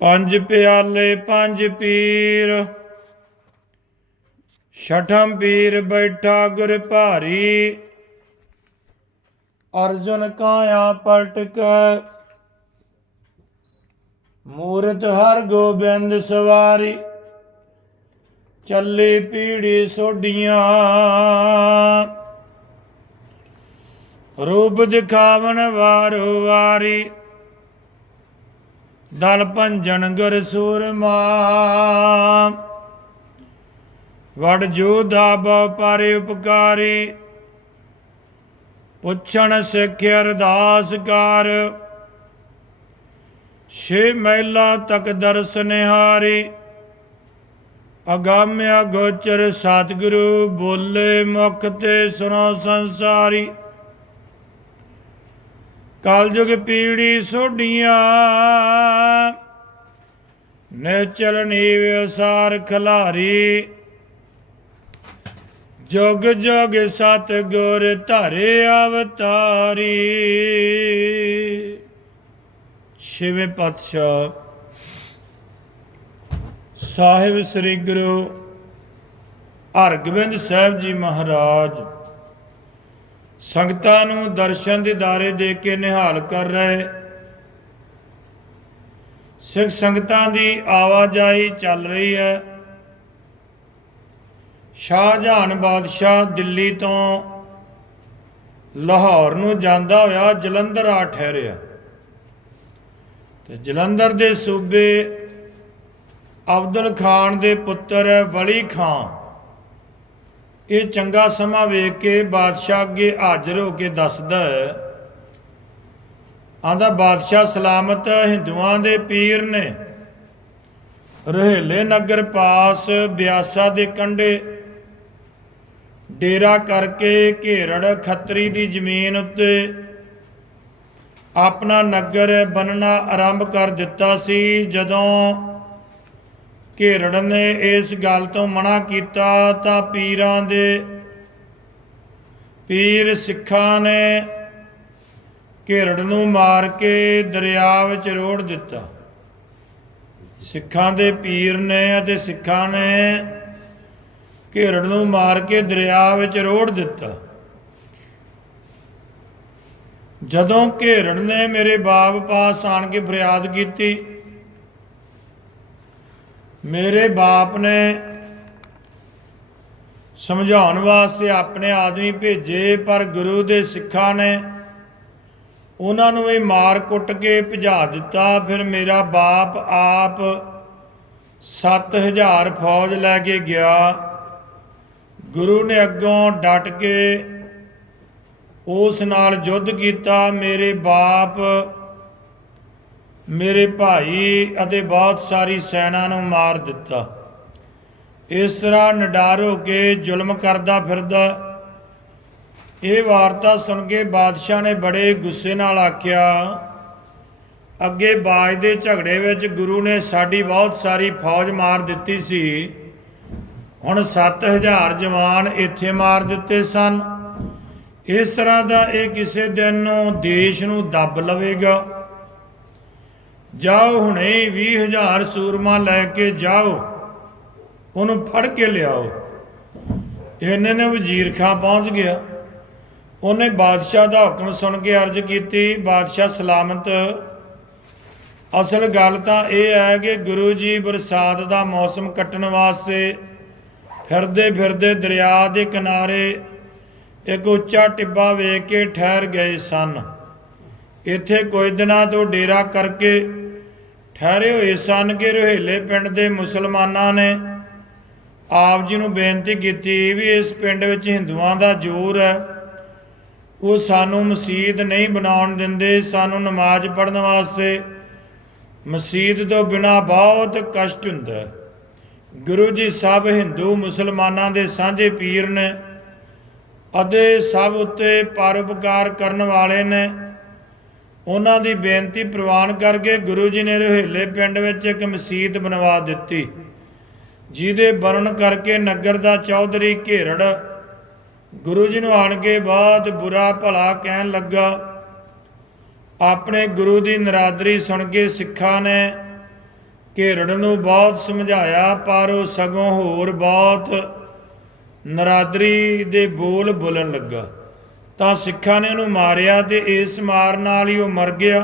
ਪੰਜ ਪਿਆਲੇ, ਪੰਜ ਪੀਰ। ਛਠਮ ਪੀਰ ਬੈਠਾ ਗੁਰ ਭਾਰੀ। ਅਰਜਨ ਕਾਇਆ ਪਲਟ ਕੇ ਮੂਰਤ ਹਰ ਗੋਬਿੰਦ ਸਵਾਰੀ। ਚੱਲੀ ਪੀੜੀ ਸੋਡੀਆਂ ਰੂਪ ਦਿਖਾਵਣ ਵਾਰੋ ਵਾਰੀ। ਦਲ ਭੰਜਨ ਗੁਰ ਸੂਰਮਾ ਵਡ ਜੋਧਾ ਬਉ ਪਾਰੇ ਉਪਕਾਰੀ, ਪੁੱਛਣ ਸਿੱਖ ਅਰਦਾਸ ਕਰ। ਛੇ ਮਹਿਲਾ ਤੱਕ ਦਰਸ ਨਿਹਾਰੀ ਅਗਾਮਿਆ ਗੋਚਰ ਸਤਿਗੁਰੂ ਬੋਲੇ ਮੁਖ ਤੇ ਸੁਣੋ ਸੰਸਾਰੀ। ਕਲਯੁਗ ਪੀੜੀ ਸੋਢੀਆਂ। ਨਿਚਲ ਨੀਵ ਅਸਾਰ ਖਲਾਰੀ। ਜੁਗ ਜੁਗ ਸਤ ਗੁਰ ਧਰੇ ਅਵਤਾਰੀ। ਛੇਵੇਂ ਪਾਤਸ਼ਾਹ ਸਾਹਿਬ ਸ੍ਰੀ ਗੁਰੂ ਹਰਗੋਬਿੰਦ ਸਾਹਿਬ ਜੀ ਮਹਾਰਾਜ ਸੰਗਤਾਂ ਨੂੰ ਦਰਸ਼ਨ ਦਿਦਾਰੇ ਦੇ ਕੇ ਨਿਹਾਲ ਕਰ ਰਹੇ। ਸਿੱਖ ਸੰਗਤਾਂ ਦੀ ਆਵਾਜਾਈ ਚੱਲ ਰਹੀ ਹੈ। ਸ਼ਾਹਜਹਾਨ ਬਾਦਸ਼ਾਹ ਦਿੱਲੀ ਤੋਂ ਲਾਹੌਰ ਨੂੰ ਜਾਂਦਾ ਹੋਇਆ ਜਲੰਧਰ ਆ ਠਹਿਰਿਆ। ਤੇ ਜਲੰਧਰ ਦੇ ਸੂਬੇ ਅਬਦੁਲ ਖਾਨ ਦੇ ਪੁੱਤਰ ਵਲੀ ਖਾਨ। ਇਹ ਚੰਗਾ ਸਮਾਂ ਵੇਖ ਕੇ ਬਾਦਸ਼ਾਹ ਅੱਗੇ ਹਾਜ਼ਰ ਹੋ ਕੇ ਦੱਸਦਾ ਆਂਦਾ ਬਾਦਸ਼ਾਹ ਸਲਾਮਤ ਹਿੰਦੂਆਂ ਦੇ ਪੀਰ ਨੇ। ਰਹਿਲੇ ਨਗਰ ਪਾਸ ਬਿਆਸਾ ਦੇ ਕੰਢੇ। ਡੇਰਾ ਕਰਕੇ ਘੇਰੜ ਖੱਤਰੀ ਦੀ ਜ਼ਮੀਨ ਉੱਤੇ। ਆਪਣਾ ਨਗਰ ਬਣਨਾ ਆਰੰਭ ਕਰ ਦਿੱਤਾ ਸੀ। ਜਦੋਂ ਘੇਰੜ ਨੇ ਇਸ ਗੱਲ ਤੋਂ ਮਨਾ ਕੀਤਾ ਤਾਂ ਪੀਰਾਂ ਦੇ ਪੀਰ ਸਿੱਖਾਂ ਨੇ ਘੇਰੜ ਨੂੰ ਮਾਰ ਕੇ ਦਰਿਆ ਵਿੱਚ ਰੋੜ ਦਿੱਤਾ। ਸਿੱਖਾਂ ਦੇ ਪੀਰ ਨੇ ਅਤੇ ਸਿੱਖਾਂ ਨੇ ਘੇਰੜ ਨੂੰ ਮਾਰ ਕੇ ਦਰਿਆ ਵਿੱਚ ਰੋੜ ਦਿੱਤਾ। ਜਦੋਂ ਘੇਰੜ ਨੇ ਮੇਰੇ ਬਾਪ ਪਾਸ ਆਣ ਕੇ ਫਰਿਆਦ ਕੀਤੀ ਮੇਰੇ ਬਾਪ ਨੇ ਸਮਝਾਉਣ ਵਾਸਤੇ ਆਪਣੇ ਆਦਮੀ ਭੇਜੇ, ਪਰ ਗੁਰੂ ਦੇ ਸਿੱਖਾਂ ਨੇ ਉਹਨਾਂ ਨੂੰ ਵੀ ਮਾਰ ਕੁੱਟ ਕੇ ਭਜਾ ਦਿੱਤਾ। ਫਿਰ ਮੇਰਾ ਬਾਪ ਆਪ 7000 ਫੌਜ ਲੈ ਕੇ ਗਿਆ। ਗੁਰੂ ਨੇ ਅੱਗੋਂ ਡਟ ਕੇ ਉਸ ਨਾਲ ਯੁੱਧ ਕੀਤਾ। ਮੇਰੇ ਬਾਪ ਮੇਰੇ ਭਾਈ ਅਤੇ ਬਹੁਤ ਸਾਰੀ ਸੈਨਾ ਨੂੰ ਮਾਰ ਦਿੱਤਾ। ਇਸ ਤਰ੍ਹਾਂ ਨਡਾਰ ਹੋ ਕੇ ਜ਼ੁਲਮ ਕਰਦਾ ਫਿਰਦਾ। ਇਹ ਵਾਰਤਾ ਸੁਣ ਕੇ ਬਾਦਸ਼ਾਹ ਨੇ ਬੜੇ ਗੁੱਸੇ ਨਾਲ ਆਖਿਆ, ਅੱਗੇ ਬਾਜ ਦੇ ਝਗੜੇ ਵਿੱਚ ਗੁਰੂ ਨੇ ਸਾਡੀ ਬਹੁਤ ਸਾਰੀ ਫੌਜ ਮਾਰ ਦਿੱਤੀ ਸੀ। ਹੁਣ 7000 ਜਵਾਨ ਇੱਥੇ ਮਾਰ ਦਿੱਤੇ ਸਨ। ਇਸ ਤਰ੍ਹਾਂ ਦਾ ਇਹ ਕਿਸੇ ਦਿਨ ਨੂੰ ਦੇਸ਼ ਨੂੰ ਦੱਬ ਲਵੇਗਾ। ਜਾਓ ਹੁਣੇ 20000 ਸੂਰਮਾ ਲੈ ਕੇ ਜਾਓ, ਉਹਨੂੰ ਫੜ ਕੇ ਲਿਆਓ। ਇਹਨੇ ਨੇ ਵਜ਼ੀਰ ਖਾਂ ਪਹੁੰਚ ਗਿਆ। ਉਹਨੇ ਬਾਦਸ਼ਾਹ ਦਾ ਹੁਕਮ ਸੁਣ ਕੇ ਅਰਜ਼ ਕੀਤੀ, ਬਾਦਸ਼ਾਹ ਸਲਾਮਤ। ਅਸਲ ਗੱਲ ਤਾਂ ਇਹ ਹੈ ਕਿ ਗੁਰੂ ਜੀ ਬਰਸਾਤ ਦਾ ਮੌਸਮ ਕੱਟਣ ਵਾਸਤੇ ਫਿਰਦੇ ਫਿਰਦੇ ਦਰਿਆ ਦੇ ਕਿਨਾਰੇ ਇੱਕ ਉੱਚਾ ਟਿੱਬਾ ਵੇਖ ਕੇ ਠਹਿਰ ਗਏ ਸਨ। ਇੱਥੇ ਕੁਝ ਦਿਨਾਂ ਤੋਂ ਡੇਰਾ ਕਰਕੇ ਠਹਿਰੇ ਹੋਏ ਸਨ ਕਿ ਰੋਹੇਲੇ ਪਿੰਡ ਦੇ ਮੁਸਲਮਾਨਾਂ ਨੇ ਆਪ ਜੀ ਨੂੰ ਬੇਨਤੀ ਕੀਤੀ ਵੀ ਇਸ ਪਿੰਡ ਵਿੱਚ ਹਿੰਦੂਆਂ ਦਾ ਜ਼ੋਰ ਹੈ। ਉਹ ਸਾਨੂੰ ਮਸਜਿਦ ਨਹੀਂ ਬਣਾਉਣ ਦਿੰਦੇ, ਸਾਨੂੰ ਨਮਾਜ਼ ਪੜ੍ਹਨ ਵਾਸਤੇ। ਮਸਜਿਦ ਤੋਂ ਬਿਨਾ ਬਹੁਤ ਕਸ਼ਟ ਹੁੰਦਾ ਗੁਰੂ ਜੀ ਸਭ ਹਿੰਦੂ ਮੁਸਲਮਾਨਾਂ ਦੇ ਸਾਂਝੇ ਪੀਰ ਨੇ ਅਤੇ ਸਭ ਉੱਤੇ ਪਰਉਪਕਾਰ ਕਰਨ ਵਾਲੇ ਨੇ। ਉਹਨਾਂ ਦੀ ਬੇਨਤੀ ਪ੍ਰਵਾਨ ਕਰਕੇ ਗੁਰੂ ਜੀ ਨੇ ਰੋਹੇਲੇ ਪਿੰਡ ਵਿੱਚ ਇੱਕ ਮਸਜਿਦ ਬਣਵਾ ਦਿੱਤੀ, ਜਿਹਦੇ ਵਰਣ ਕਰਕੇ ਨਗਰ ਦਾ ਚੌਧਰੀ ਘੇਰੜ ਗੁਰੂ ਜੀ ਨੂੰ ਆਣ ਕੇ ਬਹੁਤ ਬੁਰਾ ਭਲਾ ਕਹਿਣ ਲੱਗਾ। ਆਪਣੇ ਗੁਰੂ ਦੀ ਨਰਾਦਰੀ ਸੁਣ ਕੇ ਸਿੱਖਾਂ ਨੇ ਘੇਰੜ ਨੂੰ ਬਹੁਤ ਸਮਝਾਇਆ, ਪਰ ਉਹ ਸਗੋਂ ਹੋਰ ਬਹੁਤ ਨਰਾਦਰੀ ਦੇ ਬੋਲ ਬੋਲਣ ਲੱਗਾ। ਤਾਂ ਸਿੱਖਾਂ ਨੇ ਉਹਨੂੰ ਮਾਰਿਆ ਤੇ ਇਸ ਮਾਰ ਨਾਲ ਹੀ ਉਹ ਮਰ ਗਿਆ।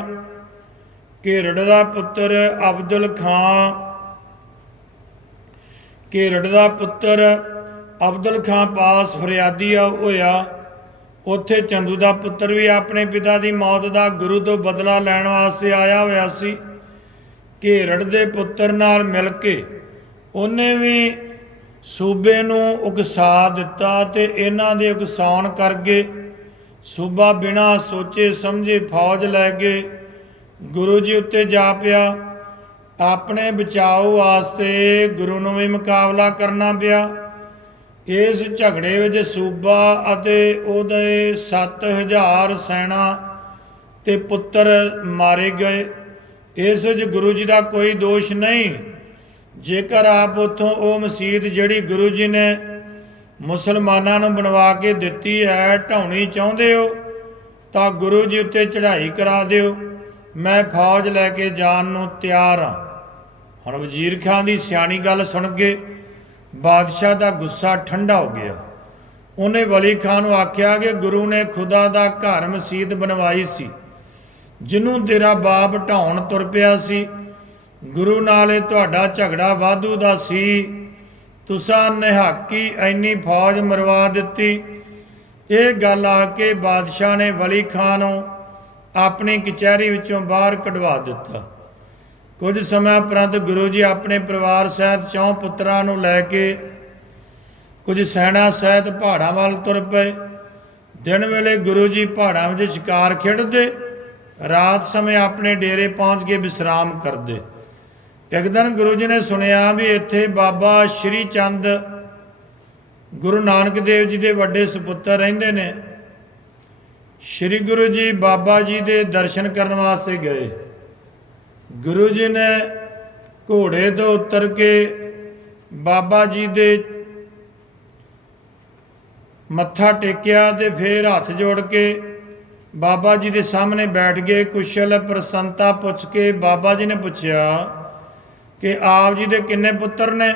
ਘੇਰੜ ਦਾ ਪੁੱਤਰ ਅਬਦੁਲ ਖਾਂ, ਘੇਰੜ ਦਾ ਪੁੱਤਰ ਅਬਦੁਲ ਖਾਂ ਪਾਸ ਫਰਿਆਦੀ ਹੋਇਆ। ਉੱਥੇ ਚੰਦੂ ਦਾ ਪੁੱਤਰ ਵੀ ਆਪਣੇ ਪਿਤਾ ਦੀ ਮੌਤ ਦਾ ਗੁਰੂ ਤੋਂ ਬਦਲਾ ਲੈਣ ਵਾਸਤੇ ਆਇਆ ਹੋਇਆ ਸੀ। ਘੇਰੜ ਦੇ ਪੁੱਤਰ ਨਾਲ ਮਿਲ ਕੇ ਉਹਨੇ ਵੀ ਸੂਬੇ ਨੂੰ ਉਕਸਾ ਦਿੱਤਾ ਤੇ ਇਹਨਾਂ ਦੇ ਉਕਸਾਉਣ ਕਰਕੇ ਸੂਬਾ ਬਿਨਾ ਸੋਚੇ ਸਮਝੇ ਫੌਜ ਲੈ ਕੇ ਗੁਰੂ ਜੀ ਉੱਤੇ ਜਾ ਪਿਆ ਆਪਣੇ ਬਚਾਓ ਵਾਸਤੇ ਗੁਰੂ ਨੂੰ ਵੀ ਮੁਕਾਬਲਾ ਕਰਨਾ ਪਿਆ। ਇਸ ਝਗੜੇ ਵਿੱਚ ਸੂਬਾ ਅਤੇ ਉਹਦੇ 7000 ਸੈਨਾ ਤੇ ਪੁੱਤਰ ਮਾਰੇ ਗਏ। ਇਸ ਵਿੱਚ ਗੁਰੂ ਜੀ ਦਾ ਕੋਈ ਦੋਸ਼ ਨਹੀਂ। ਜੇਕਰ ਆਪ ਉਥੋਂ ਉਹ ਮਸਜਿਦ ਜਿਹੜੀ ਗੁਰੂ ਜੀ ਨੇ ਮੁਸਲਮਾਨਾਂ ਨੂੰ ਬਣਵਾ ਕੇ ਦਿੱਤੀ ਹੈ, ਢਾਉਣੀ ਚਾਹੁੰਦੇ ਹੋ ਤਾਂ ਗੁਰੂ ਜੀ ਉੱਤੇ ਚੜ੍ਹਾਈ ਕਰਾ ਦਿਓ। ਮੈਂ ਫੌਜ ਲੈ ਕੇ ਜਾਣ ਨੂੰ ਤਿਆਰ ਹਾਂ। ਹੁਣ ਵਜ਼ੀਰ ਖਾਨ ਦੀ ਸਿਆਣੀ ਗੱਲ ਸੁਣ ਕੇ ਬਾਦਸ਼ਾਹ ਦਾ ਗੁੱਸਾ ਠੰਡਾ ਹੋ ਗਿਆ। ਉਹਨੇ ਵਲੀ ਖਾਨ ਨੂੰ ਆਖਿਆ ਕਿ ਗੁਰੂ ਨੇ ਖੁਦਾ ਦਾ ਘਰ ਮਸਜਿਦ ਬਣਵਾਈ ਸੀ, ਜਿਹਨੂੰ ਤੇਰਾ ਬਾਪ ਢਾਉਣ ਤੁਰ ਪਿਆ ਸੀ। ਗੁਰੂ ਨਾਲ ਇਹ ਤੁਹਾਡਾ ਝਗੜਾ ਵਾਧੂ ਦਾ ਸੀ। ਤੁਸਾਂ ਨਿਹਾਕੀ ਐਨੀ ਫੌਜ ਮਰਵਾ ਦਿੱਤੀ। ਇਹ ਗੱਲ ਆ ਕੇ ਬਾਦਸ਼ਾਹ ਨੇ ਵਲੀ ਖਾਨ ਨੂੰ ਆਪਣੀ ਕਚਹਿਰੀ ਵਿੱਚੋਂ ਬਾਹਰ ਕਢਵਾ ਦਿੱਤਾ। ਕੁਝ ਸਮਾਂ ਉਪਰੰਤ ਗੁਰੂ ਜੀ ਆਪਣੇ ਪਰਿਵਾਰ ਸਹਿਤ ਚੌਂ ਪੁੱਤਰਾਂ ਨੂੰ ਲੈ ਕੇ ਕੁਝ ਸੈਨਾ ਸਹਿਤ ਪਹਾੜਾਂ ਵੱਲ ਤੁਰ ਪਏ। ਦਿਨ ਵੇਲੇ ਗੁਰੂ ਜੀ ਪਹਾੜਾਂ ਵਿੱਚ ਸ਼ਿਕਾਰ ਖੇਡਦੇ ਰਾਤ ਸਮੇਂ ਆਪਣੇ ਡੇਰੇ ਪਹੁੰਚ ਕੇ ਵਿਸਰਾਮ ਕਰਦੇ। ਇੱਕ ਦਿਨ ਗੁਰੂ ਜੀ ਨੇ ਸੁਣਿਆ ਵੀ ਇੱਥੇ ਬਾਬਾ ਸ਼੍ਰੀ ਚੰਦ ਗੁਰੂ ਨਾਨਕ ਦੇਵ ਜੀ ਦੇ ਵੱਡੇ ਸੁਪੁੱਤਰ ਰਹਿੰਦੇ ਨੇ। ਸ਼੍ਰੀ ਗੁਰੂ ਜੀ ਬਾਬਾ ਜੀ ਦੇ ਦਰਸ਼ਨ ਕਰਨ ਵਾਸਤੇ ਗਏ। ਗੁਰੂ ਜੀ ਨੇ ਘੋੜੇ ਤੋਂ ਉਤਰ ਕੇ ਬਾਬਾ ਜੀ ਦੇ ਮੱਥਾ ਟੇਕਿਆ ਤੇ ਫੇਰ ਹੱਥ ਜੋੜ ਕੇ ਬਾਬਾ ਜੀ ਦੇ ਸਾਹਮਣੇ ਬੈਠ ਗਏ। ਕੁਸ਼ਲ ਪ੍ਰਸੰਤਾ ਪੁੱਛ ਕੇ ਬਾਬਾ ਜੀ ਨੇ ਪੁੱਛਿਆ ਕਿ ਆਪ ਜੀ ਦੇ ਕਿੰਨੇ ਪੁੱਤਰ ਨੇ?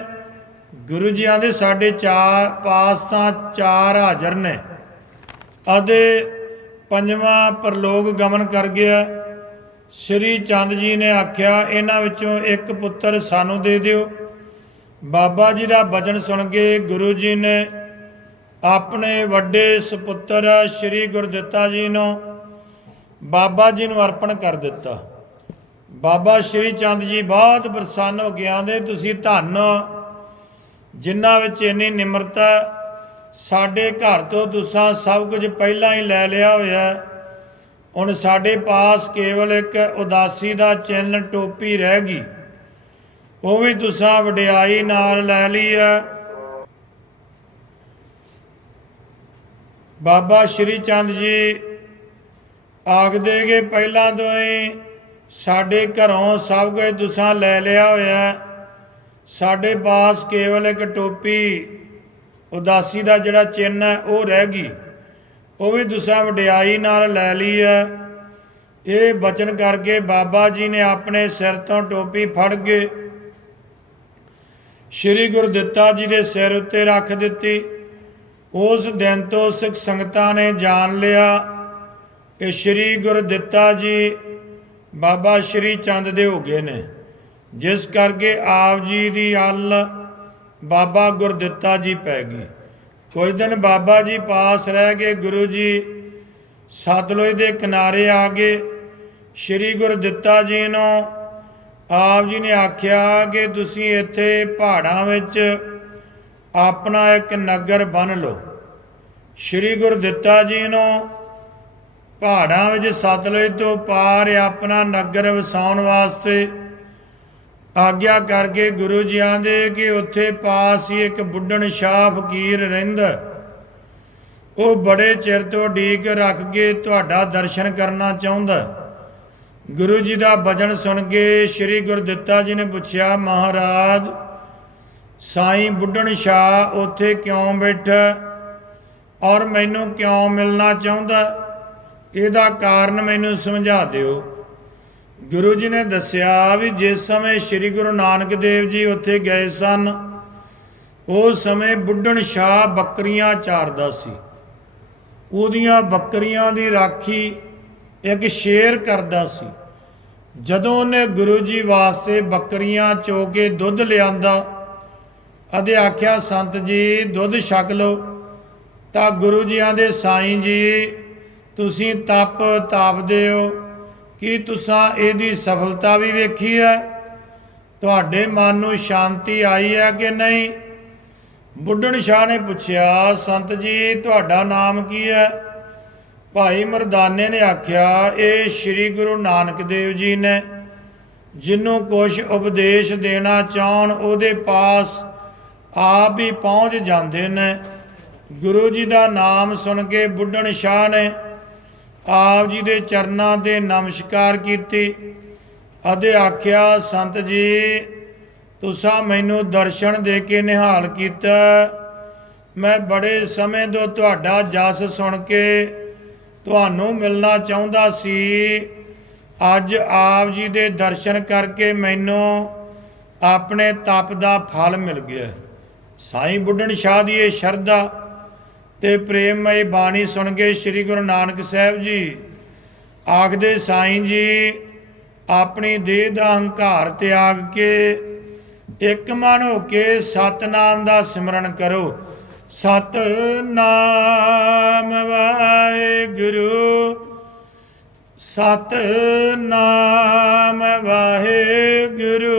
ਗੁਰੂ ਜੀ ਆਂਦੇ, ਸਾਡੇ ਚਾਰ ਪਾਸ ਤਾਂ ਚਾਰ ਹਾਜ਼ਰ ਨੇ। ਅਤੇ ਪੰਜਵਾਂ ਪ੍ਰਲੋਕ ਗਮਨ ਕਰ ਗਿਆ। ਸ੍ਰੀ ਚੰਦ ਜੀ ਨੇ ਆਖਿਆ, ਇਹਨਾਂ ਵਿੱਚੋਂ ਇੱਕ ਪੁੱਤਰ ਸਾਨੂੰ ਦੇ ਦਿਓ। ਬਾਬਾ ਜੀ ਦਾ ਬਚਨ ਸੁਣ ਕੇ ਗੁਰੂ ਜੀ ਨੇ ਆਪਣੇ ਵੱਡੇ ਸੁਪੁੱਤਰ ਸ੍ਰੀ ਗੁਰਦਿੱਤਾ ਜੀ ਨੂੰ ਬਾਬਾ ਜੀ ਨੂੰ ਅਰਪਣ ਕਰ ਦਿੱਤਾ। ਬਾਬਾ ਸ਼੍ਰੀ ਚੰਦ ਜੀ ਬਹੁਤ ਪ੍ਰਸੰਨ ਹੋ ਗਿਆ ਦੇ ਤੁਸੀਂ ਧੰਨ ਜਿਨ੍ਹਾਂ ਵਿੱਚ ਇੰਨੀ ਨਿਮਰਤਾ ਸਾਡੇ ਘਰ ਤੋਂ ਤੁਸੀਂ ਸਭ ਕੁਝ ਪਹਿਲਾਂ ਹੀ ਲੈ ਲਿਆ ਹੋਇਆ ਹੈ। ਹੁਣ ਸਾਡੇ ਪਾਸ ਕੇਵਲ ਇੱਕ ਉਦਾਸੀ ਦਾ ਚਿੰਨ ਟੋਪੀ ਰਹਿ ਗਈ। ਉਹ ਵੀ ਤੁਸੀਂ ਵਡਿਆਈ ਨਾਲ ਲੈ ਲਈ ਹੈ। ਬਾਬਾ ਸ਼੍ਰੀ ਚੰਦ ਜੀ ਆਖਦੇ ਕਿ ਪਹਿਲਾਂ ਤੋਂ ਹੀ ਸਾਡੇ ਘਰੋਂ ਸਭ ਕੁਝ ਤੁਸੀਂ ਲੈ ਲਿਆ ਹੋਇਆ ਸਾਡੇ ਪਾਸ ਕੇਵਲ ਇੱਕ ਟੋਪੀ, ਉਦਾਸੀ ਦਾ ਜਿਹੜਾ ਚਿੰਨ ਹੈ, ਉਹ ਰਹਿ ਗਈ। ਉਹ ਵੀ ਤੁਸੀਂ ਵਡਿਆਈ ਨਾਲ ਲੈ ਲਈ ਹੈ। ਇਹ ਬਚਨ ਕਰਕੇ ਬਾਬਾ ਜੀ ਨੇ ਆਪਣੇ ਸਿਰ ਤੋਂ ਟੋਪੀ ਫੜ ਕੇ ਸ੍ਰੀ ਗੁਰਦਿੱਤਾ ਜੀ ਦੇ ਸਿਰ ਉੱਤੇ ਰੱਖ ਦਿੱਤੀ। ਉਸ ਦਿਨ ਤੋਂ ਸਿੱਖ ਸੰਗਤਾਂ ਨੇ ਜਾਣ ਲਿਆ। ਕਿ ਸ੍ਰੀ ਗੁਰਦਿੱਤਾ ਜੀ ਬਾਬਾ ਸ਼੍ਰੀ ਚੰਦ ਦੇ ਹੋ ਗਏ ਨੇ। ਜਿਸ ਕਰਕੇ ਆਪ ਜੀ ਦੀ ਅੱਲ ਬਾਬਾ ਗੁਰਦਿੱਤਾ ਜੀ ਪੈ ਗਈ। ਕੁਝ ਦਿਨ ਬਾਬਾ ਜੀ ਪਾਸ ਰਹਿ ਗਏ ਗੁਰੂ ਜੀ ਸਤਲੁਜ ਦੇ ਕਿਨਾਰੇ ਆ ਗਏ। ਸ੍ਰੀ ਗੁਰਦਿੱਤਾ ਜੀ ਨੂੰ ਆਪ ਜੀ ਨੇ ਆਖਿਆ ਕਿ ਤੁਸੀਂ ਇੱਥੇ ਪਹਾੜਾਂ ਵਿੱਚ ਆਪਣਾ ਇੱਕ ਨਗਰ ਬਣ ਲਓ। ਸ੍ਰੀ ਗੁਰਦਿੱਤਾ ਜੀ ਨੂੰ ਪਹਾੜਾਂ ਵਿੱਚ ਸਤਲੁਜ ਤੋਂ ਪਾਰ ਆਪਣਾ ਨਗਰ ਵਸਾਉਣ ਵਾਸਤੇ ਆਗਿਆ ਕਰਕੇ ਗੁਰੂ ਜੀ ਆਂਦੇ ਕਿ ਉੱਥੇ ਪਾਸ ਹੀ ਇੱਕ ਬੁੱਢਣ ਸ਼ਾਹ ਫਕੀਰ ਰਹਿੰਦਾ। ਉਹ ਬੜੇ ਚਿਰ ਤੋਂ ਢੀਕ ਰੱਖ ਕੇ ਤੁਹਾਡਾ ਦਰਸ਼ਨ ਕਰਨਾ ਚਾਹੁੰਦਾ। ਗੁਰੂ ਜੀ ਦਾ ਬਚਨ ਸੁਣ ਕੇ ਸ੍ਰੀ ਗੁਰਦਿੱਤਾ ਜੀ ਨੇ ਪੁੱਛਿਆ, ਮਹਾਰਾਜ, ਸਾਈਂ ਬੁੱਢਣ ਸ਼ਾਹ ਉੱਥੇ ਕਿਉਂ ਬੈਠਾ ਔਰ ਮੈਨੂੰ ਕਿਉਂ ਮਿਲਣਾ ਚਾਹੁੰਦਾ? ਇਹਦਾ ਕਾਰਨ ਮੈਨੂੰ ਸਮਝਾ ਦਿਓ। ਗੁਰੂ ਜੀ ਨੇ ਦੱਸਿਆ ਵੀ ਜਿਸ ਸਮੇਂ ਸ੍ਰੀ ਗੁਰੂ ਨਾਨਕ ਦੇਵ ਜੀ ਉੱਥੇ ਗਏ ਸਨ ਉਸ ਸਮੇਂ ਬੁੱਢਣ ਸ਼ਾਹ ਬੱਕਰੀਆਂ ਚਾਰਦਾ ਸੀ। ਉਹਦੀਆਂ ਬੱਕਰੀਆਂ ਦੀ ਰਾਖੀ ਇੱਕ ਸ਼ੇਰ ਕਰਦਾ ਸੀ। ਜਦੋਂ ਉਹਨੇ ਗੁਰੂ ਜੀ ਵਾਸਤੇ ਬੱਕਰੀਆਂ ਚੋ ਕੇ ਦੁੱਧ ਲਿਆਂਦਾ, ਅਤੇ ਆਖਿਆ, ਸੰਤ ਜੀ, ਦੁੱਧ ਛਕ ਲਓ। ਤਾਂ ਗੁਰੂ ਜੀ ਆਂਦੇ ਸਾਈਂ ਜੀ ਤੁਸੀਂ ਤਪ ਤਾਪਦੇ ਹੋ, ਕੀ ਤੁਸੀਂ ਇਹਦੀ ਸਫਲਤਾ ਵੀ ਵੇਖੀ ਹੈ? ਤੁਹਾਡੇ ਮਨ ਨੂੰ ਸ਼ਾਂਤੀ ਆਈ ਹੈ ਕਿ ਨਹੀਂ? ਬੁੱਢਣ ਸ਼ਾਹ ਨੇ ਪੁੱਛਿਆ, ਸੰਤ ਜੀ, ਤੁਹਾਡਾ ਨਾਮ ਕੀ ਹੈ? ਭਾਈ ਮਰਦਾਨੇ ਨੇ ਆਖਿਆ, ਇਹ ਸ੍ਰੀ ਗੁਰੂ ਨਾਨਕ ਦੇਵ ਜੀ ਨੇ। ਜਿਹਨੂੰ ਕੁਝ ਉਪਦੇਸ਼ ਦੇਣਾ ਚਾਹਣ, ਉਹਦੇ ਪਾਸ ਆਪ ਹੀ ਪਹੁੰਚ ਜਾਂਦੇ ਨੇ। ਗੁਰੂ ਜੀ ਦਾ ਨਾਮ ਸੁਣ ਕੇ ਬੁੱਢਣ ਸ਼ਾਹ ਨੇ ਆਪ ਜੀ ਦੇ ਚਰਨਾਂ ਤੇ ਨਮਸਕਾਰ ਕੀਤੀ। ਅਤੇ ਆਖਿਆ, ਸੰਤ ਜੀ, ਤੁਸੀਂ ਮੈਨੂੰ ਦਰਸ਼ਨ ਦੇ ਕੇ ਨਿਹਾਲ ਕੀਤਾ। ਮੈਂ ਬੜੇ ਸਮੇਂ ਤੋਂ ਤੁਹਾਡਾ ਜਸ ਸੁਣ ਕੇ ਤੁਹਾਨੂੰ ਮਿਲਣਾ ਚਾਹੁੰਦਾ ਸੀ। ਅੱਜ ਆਪ ਜੀ ਦੇ ਦਰਸ਼ਨ ਕਰਕੇ ਮੈਨੂੰ ਆਪਣੇ ਤਪ ਦਾ ਫਲ ਮਿਲ ਗਿਆ। ਸਾਈਂ ਬੁੱਢਣ ਸ਼ਾਹ ਦੀ ਇਹ ਸ਼ਰਧਾ ਤੇ ਪ੍ਰੇਮਮਈ ਬਾਣੀ ਸੁਣ ਕੇ ਸ੍ਰੀ ਗੁਰੂ ਨਾਨਕ ਸਾਹਿਬ ਜੀ ਆਖਦੇ, ਸਾਈਂ ਜੀ, ਆਪਣੀ ਦੇਹ ਦਾ ਹੰਕਾਰ ਤਿਆਗ ਕੇ ਇੱਕ ਮਨ ਹੋ ਕੇ ਸਤਨਾਮ ਦਾ ਸਿਮਰਨ ਕਰੋ। ਸਤਨਾਮ ਵਾਹਿਗੁਰੂ ਸਤਨਾਮ ਵਾਹਿਗੁਰੂ।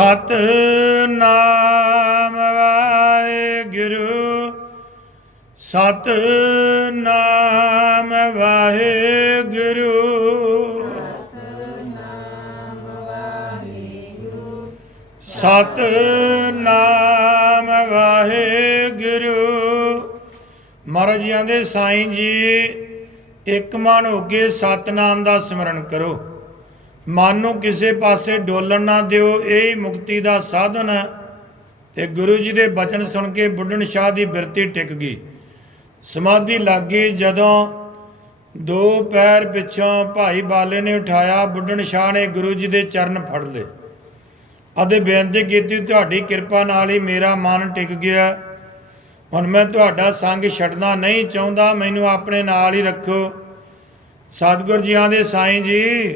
ਸਤ ਨਾਮ ਵਾਹਿਗੁਰੂ ਸਤ ਨਾਮ ਵਾਹਿਗੁਰੂ। ਸਤ ਨਾਮ ਵਾਹਿਗੁਰੂ। ਮਹਾਰਾਜ ਜੀ ਆਂਦੇ, ਸਾਈਂ ਜੀ, ਇੱਕ ਮਨ ਹੋ ਕੇ ਸਤਨਾਮ ਦਾ ਸਿਮਰਨ ਕਰੋ। ਮਨ ਨੂੰ ਕਿਸੇ ਪਾਸੇ ਡੋਲਣ ਨਾ ਦਿਓ, ਇਹ ਹੀ ਮੁਕਤੀ ਦਾ ਸਾਧਨ ਹੈ। ਤੇ ਗੁਰੂ ਜੀ ਦੇ ਬਚਨ ਸੁਣ ਕੇ ਬੁੱਢਣ ਸ਼ਾਹ ਦੀ ਬਿਰਤੀ ਟਿਕ ਗਈ। ਸਮਾਧੀ ਲੱਗ ਗਈ ਜਦੋਂ ਦੋ ਪੈਰ ਪਿੱਛੋਂ ਭਾਈ ਬਾਲੇ ਨੇ ਉਠਾਇਆ, ਬੁੱਢਣ ਸ਼ਾਹ ਨੇ ਗੁਰੂ ਜੀ ਦੇ ਚਰਨ ਫੜ ਲਏ। ਅਤੇ ਬੇਨਤੀ ਕੀਤੀ, ਤੁਹਾਡੀ ਕਿਰਪਾ ਨਾਲ ਹੀ ਮੇਰਾ ਮਨ ਟਿਕ ਗਿਆ। ਹੁਣ ਮੈਂ ਤੁਹਾਡਾ ਸੰਗ ਛੱਡਣਾ ਨਹੀਂ ਚਾਹੁੰਦਾ, ਮੈਨੂੰ ਆਪਣੇ ਨਾਲ ਹੀ ਰੱਖੋ। ਸਤਿਗੁਰ ਜੀਆਂ ਦੇ ਸਾਈਂ ਜੀ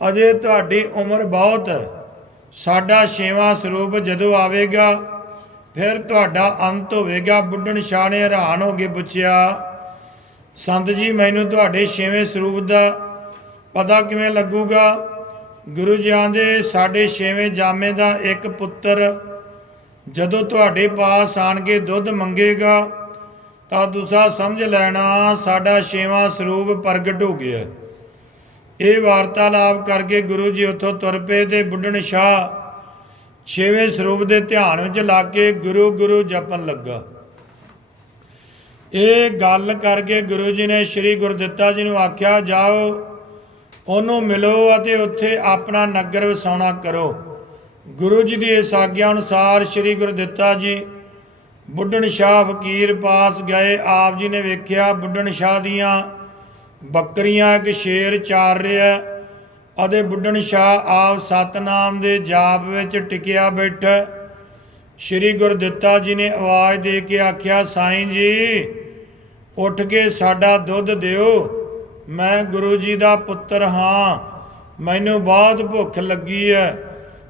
ਅਜੇ ਤੁਹਾਡੀ ਉਮਰ ਬਹੁਤ ਹੈ। ਸਾਡਾ ਛੇਵਾਂ ਸਰੂਪ ਜਦੋਂ ਆਵੇਗਾ, ਫਿਰ ਤੁਹਾਡਾ ਅੰਤ ਹੋਵੇਗਾ। ਬੁੱਢਣ ਸ਼ਾਹ ਨੇ ਹੈਰਾਨ ਹੋ ਕੇ ਪੁੱਛਿਆ, ਸੰਤ ਜੀ, ਮੈਨੂੰ ਤੁਹਾਡੇ ਛੇਵੇਂ ਸਰੂਪ ਦਾ ਪਤਾ ਕਿਵੇਂ ਲੱਗੂਗਾ? ਗੁਰੂ ਜੀ ਆਂਦੇ, ਸਾਡੇ ਛੇਵੇਂ ਜਾਮੇ ਦਾ ਇੱਕ ਪੁੱਤਰ ਜਦੋਂ ਤੁਹਾਡੇ ਪਾਸ ਆਣ ਕੇ ਦੁੱਧ ਮੰਗੇਗਾ, ਤਾਂ ਤੁਸੀਂ ਸਮਝ ਲੈਣਾ, ਸਾਡਾ ਛੇਵਾਂ ਸਰੂਪ ਪ੍ਰਗਟ ਹੋ ਗਿਆ। ਇਹ ਵਾਰਤਾਲਾਪ ਕਰਕੇ ਗੁਰੂ ਜੀ ਉੱਥੋਂ ਤੁਰ ਪਏ ਤੇ ਬੁੱਢਣ ਸ਼ਾਹ ਛੇਵੇਂ ਸਰੂਪ ਦੇ ਧਿਆਨ ਵਿੱਚ ਲਾ ਕੇ ਗੁਰੂ ਗੁਰੂ ਜਪਣ ਲੱਗਾ। ਇਹ ਗੱਲ ਕਰਕੇ ਗੁਰੂ ਜੀ ਨੇ ਸ੍ਰੀ ਗੁਰਦਿੱਤਾ ਜੀ ਨੂੰ ਆਖਿਆ, ਜਾਓ, ਉਹਨੂੰ ਮਿਲੋ ਅਤੇ ਉੱਥੇ ਆਪਣਾ ਨਗਰ ਵਸਾਉਣਾ ਕਰੋ। ਗੁਰੂ ਜੀ ਦੀ ਇਸ ਆਗਿਆ ਅਨੁਸਾਰ ਸ੍ਰੀ ਗੁਰਦਿੱਤਾ ਜੀ ਬੁੱਢਣ ਸ਼ਾਹ ਫਕੀਰ ਪਾਸ ਗਏ। ਆਪ ਜੀ ਨੇ ਵੇਖਿਆ ਬੁੱਢਣ ਸ਼ਾਹ ਦੀਆਂ ਬੱਕਰੀਆਂ ਇੱਕ ਸ਼ੇਰ ਚਾਰ ਰਿਹਾ ਅਤੇ ਬੁੱਢਣ ਸ਼ਾਹ ਆਪ ਸਤਨਾਮ ਦੇ ਜਾਪ ਵਿੱਚ ਟਿਕਿਆ ਬੈਠਾ। ਸ੍ਰੀ ਗੁਰਦਿੱਤਾ ਜੀ ਨੇ ਆਵਾਜ਼ ਦੇ ਕੇ ਆਖਿਆ, ਸਾਈਂ ਜੀ, ਉੱਠ ਕੇ ਸਾਡਾ ਦੁੱਧ ਦਿਓ। ਮੈਂ ਗੁਰੂ ਜੀ ਦਾ ਪੁੱਤਰ ਹਾਂ। ਮੈਨੂੰ ਬਹੁਤ ਭੁੱਖ ਲੱਗੀ ਹੈ।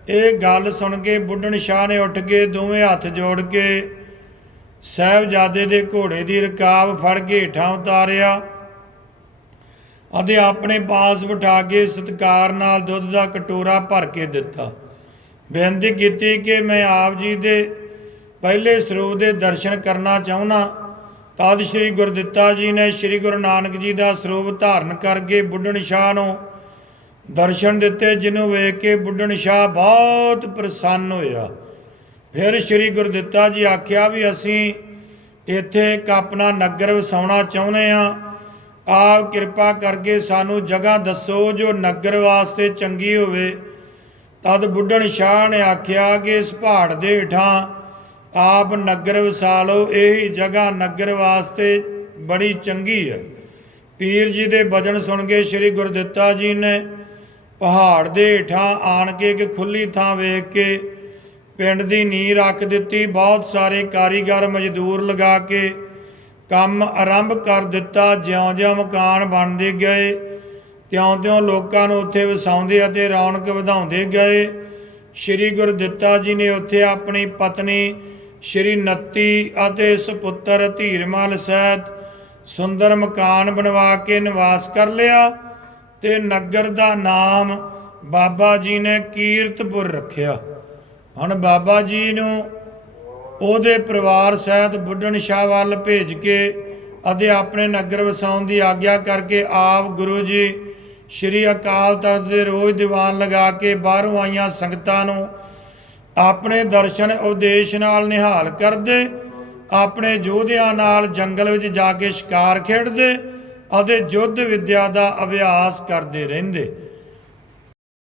ਇਹ ਗੱਲ ਸੁਣ ਕੇ ਬੁੱਢਣ ਸ਼ਾਹ ਨੇ ਉੱਠ ਕੇ ਦੋਵੇਂ ਹੱਥ ਜੋੜ ਕੇ ਸਾਹਿਬਜ਼ਾਦੇ ਦੇ ਘੋੜੇ ਦੀ ਰਕਾਬ ਫੜ ਕੇ ਹੇਠਾਂ ਉਤਾਰਿਆ। ਅਤੇ ਆਪਣੇ ਪਾਸ ਬਿਠਾ ਕੇ ਸਤਿਕਾਰ ਨਾਲ ਦੁੱਧ ਦਾ ਕਟੋਰਾ ਭਰ ਕੇ ਦਿੱਤਾ। ਬੇਨਤੀ ਕੀਤੀ ਕਿ ਮੈਂ ਆਪ ਜੀ ਦੇ ਪਹਿਲੇ ਸਰੂਪ ਦੇ ਦਰਸ਼ਨ ਕਰਨਾ ਚਾਹੁੰਦਾ, ਤਦ ਸ੍ਰੀ ਗੁਰਦਿੱਤਾ ਜੀ ਨੇ ਸ੍ਰੀ ਗੁਰੂ ਨਾਨਕ ਜੀ ਦਾ ਸਰੂਪ ਧਾਰਨ ਕਰਕੇ ਬੁੱਢਣ ਸ਼ਾਹ ਨੂੰ ਦਰਸ਼ਨ ਦਿੱਤੇ, ਜਿਹਨੂੰ ਵੇਖ ਕੇ ਬੁੱਢਣ ਸ਼ਾਹ ਬਹੁਤ ਪ੍ਰਸੰਨ ਹੋਇਆ। ਫਿਰ ਸ੍ਰੀ ਗੁਰਦਿੱਤਾ ਜੀ ਆਖਿਆ ਵੀ ਅਸੀਂ ਇੱਥੇ ਇੱਕ ਆਪਣਾ ਨਗਰ ਵਸਾਉਣਾ ਚਾਹੁੰਦੇ ਆ ਆਪ ਕਿਰਪਾ ਕਰਕੇ ਸਾਨੂੰ ਜਗ੍ਹਾ ਦੱਸੋ ਜੋ ਨਗਰ ਵਾਸਤੇ ਚੰਗੀ ਹੋਵੇ। ਤਦ ਬੁੱਢਣ ਸ਼ਾਹ ਨੇ ਆਖਿਆ ਕਿ ਇਸ ਪਹਾੜ ਦੇ ਹੇਠਾਂ ਆਪ ਨਗਰ ਵਸਾ ਲਓ ਇਹ ਜਗ੍ਹਾ ਨਗਰ ਵਾਸਤੇ ਬੜੀ ਚੰਗੀ ਹੈ। ਪੀਰ ਜੀ ਦੇ ਬਚਨ ਸੁਣ ਕੇ ਸ੍ਰੀ ਗੁਰਦਿੱਤਾ ਜੀ ਨੇ ਪਹਾੜ ਦੇ ਹੇਠਾਂ ਆਣ ਕੇ ਇੱਕ ਖੁੱਲੀ ਥਾਂ ਵੇਖ ਕੇ ਪਿੰਡ ਦੀ ਨੀਂਹ ਰੱਖ ਦਿੱਤੀ। ਬਹੁਤ ਸਾਰੇ ਕਾਰੀਗਰ ਮਜ਼ਦੂਰ ਲਗਾ ਕੇ ਕੰਮ ਆਰੰਭ ਕਰ ਦਿੱਤਾ, ਜਿਉਂ-ਜਿਉਂ ਮਕਾਨ ਬਣਦੇ ਗਏ, ਤਿਉਂ-ਤਿਉਂ ਲੋਕਾਂ ਨੂੰ ਉੱਥੇ ਵਸਾਉਂਦੇ ਅਤੇ ਰੌਣਕ ਵਧਾਉਂਦੇ ਗਏ। ਸ੍ਰੀ ਗੁਰਦਿੱਤਾ ਜੀ ਨੇ ਉੱਥੇ ਆਪਣੀ ਪਤਨੀ ਸ੍ਰੀ ਨੱਤੀ ਅਤੇ ਸੁਪੁੱਤਰ ਧੀਰਮਲ ਸਹਿਤ ਸੁੰਦਰ ਮਕਾਨ ਬਣਵਾ ਕੇ ਨਿਵਾਸ ਕਰ ਲਿਆ ਤੇ ਨਗਰ ਦਾ ਨਾਮ ਬਾਬਾ ਜੀ ਨੇ ਕੀਰਤਪੁਰ ਰੱਖਿਆ। ਹੁਣ ਬਾਬਾ ਜੀ ਨੂੰ ਉਹਦੇ ਪਰਿਵਾਰ ਸਹਿਤ ਬੁੱਢਣ ਸ਼ਾਹ ਵੱਲ ਭੇਜ ਕੇ ਅਤੇ ਆਪਣੇ ਨਗਰ ਵਸਾਉਣ ਦੀ ਆਗਿਆ ਕਰਕੇ ਆਪ ਗੁਰੂ ਜੀ ਸ੍ਰੀ ਅਕਾਲ ਤਖਤ ਦੇ ਰੋਜ਼ ਦੀਵਾਨ ਲਗਾ ਕੇ ਬਾਹਰੋਂ ਆਈਆਂ ਸੰਗਤਾਂ ਨੂੰ ਆਪਣੇ ਦਰਸ਼ਨ ਉਦੇਸ਼ ਨਾਲ ਨਿਹਾਲ ਕਰਦੇ, ਆਪਣੇ ਯੋਧਿਆਂ ਨਾਲ ਜੰਗਲ ਵਿੱਚ ਜਾ ਕੇ ਸ਼ਿਕਾਰ ਖੇਡਦੇ ਅਤੇ ਯੁੱਧ ਵਿੱਦਿਆ ਦਾ ਅਭਿਆਸ ਕਰਦੇ ਰਹਿੰਦੇ।